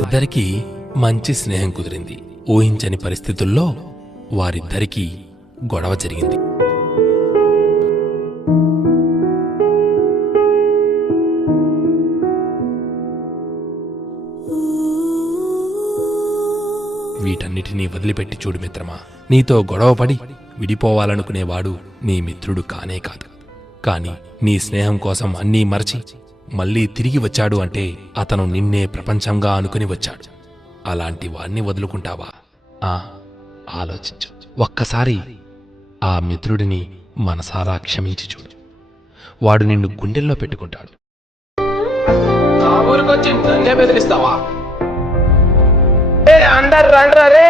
ఇద్దరికీ మంచి స్నేహం కుదిరింది. ఊహించని పరిస్థితుల్లో వారిద్దరికీ గొడవ జరిగింది. వీటన్నిటినీ వదిలిపెట్టి చూడు మిత్రమా, నీతో గొడవపడి విడిపోవాలనుకునేవాడు నీ మిత్రుడు కానే కాదు. కాని నీ స్నేహం కోసం అన్నీ మరచి మళ్ళీ తిరిగి వచ్చాడు అంటే అతను నిన్నే ప్రపంచంగా అనుకుని వచ్చాడు. అలాంటి వాణ్ణి వదులుకుంటావా? ఆలోచించు. ఒక్కసారి ఆ మిత్రుడిని మనసారా క్షమించి చూడు. వాడు నిన్ను గుండెల్లో పెట్టుకుంటాడు. బెదిరిస్తావా? అందరు రండ్రా రే,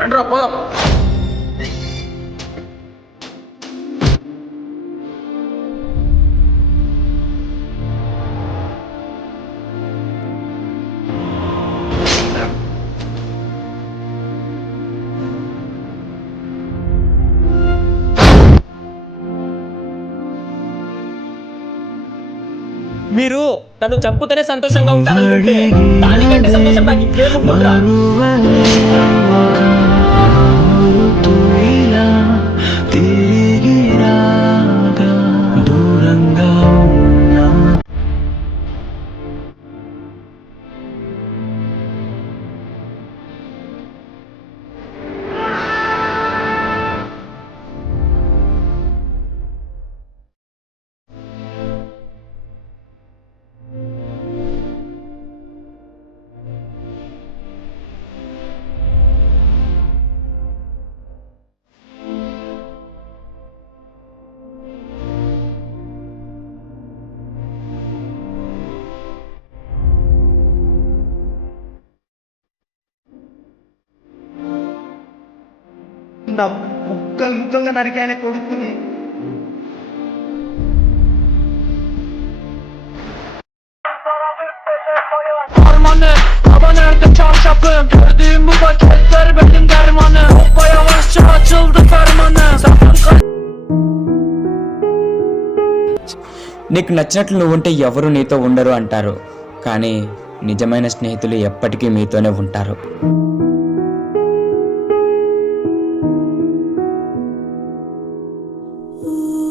రండ్రా పోదాం. మీరు తను చంపుతూనే సంతోషంగా ఉంటారంటే దానికంటే సంతోషం నాకు ఇంకేముంటుందిరా? నా ముక్కలు నరికాయన కొడుకుని. Armanı, hava nerede çarşafım? Gördüğüm bu paketler benim dermanım. Hoppa yavaşça açıldı fermanı. నీకు నచ్చినట్లు నువ్వుంటే ఎవరు నీతో ఉండరు అంటారు, కానీ నిజమైన స్నేహితులు ఎప్పటికీ మీతోనే ఉంటారు. Ooh.